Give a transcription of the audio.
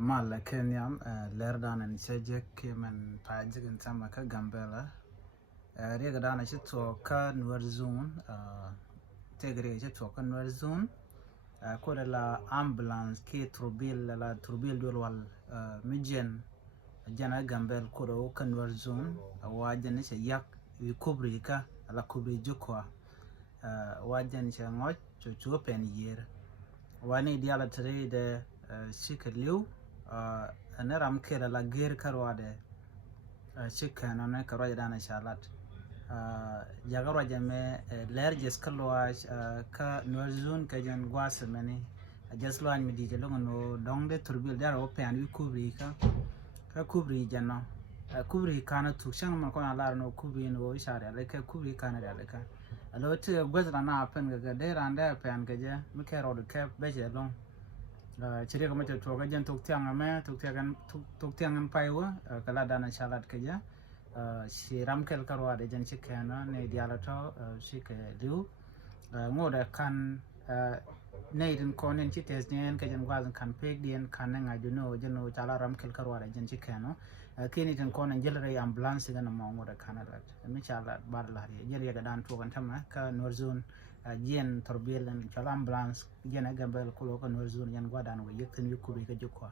Mala Kenyam, Lerdan and Sejek, and Pajik and Samaka Gambella. Regadana Chitoka, Nur Zone, Tegre Chitoka, Nur Zone, Kodala ambulance, K Trubil, La Trubil Dual, Mijan, Jana Gambel, Kodo, Kanwar Zone, a Wajanis, a Yak, Kubrika, La Kubri Jukwa, Wajan Chamot, to open year. One ideal today the chicken liu, and I'm killer la gear carwade, chicken on a carajana charlotte. Jagarajame, largest colors, ka Norzun Kajan Guasamani, just line me did along no dong the turbil there open and we kubrika, ka kubri jano, a kubri cana to Shanmakon alarm kubri no shara like a kubri canada like a lot of weather and up and there and there pen gaja, make or the cap better long. Chirikamata to Gajan took Tiangame, took Tiang and Paiwa, Kaladana Shalat Kaja, she Ramkel Karwa, the Jen Chicana, Ne Dialato, Shike Liu, Moda can Naden Conan Chites, Nian Kajan wasn't can peg the and canning, I do know, General Chala Ramkel Karwa, Jen Chicano, Kinit and Conan Jillery ambulance and among what a Canada, Michalat Barlari, Jeriadan to Antamaka, Norzun. Jen Torbil and Chalambulance, Jen Agambel Kulokan Norzun and Guadan, we can you could be a jukwa.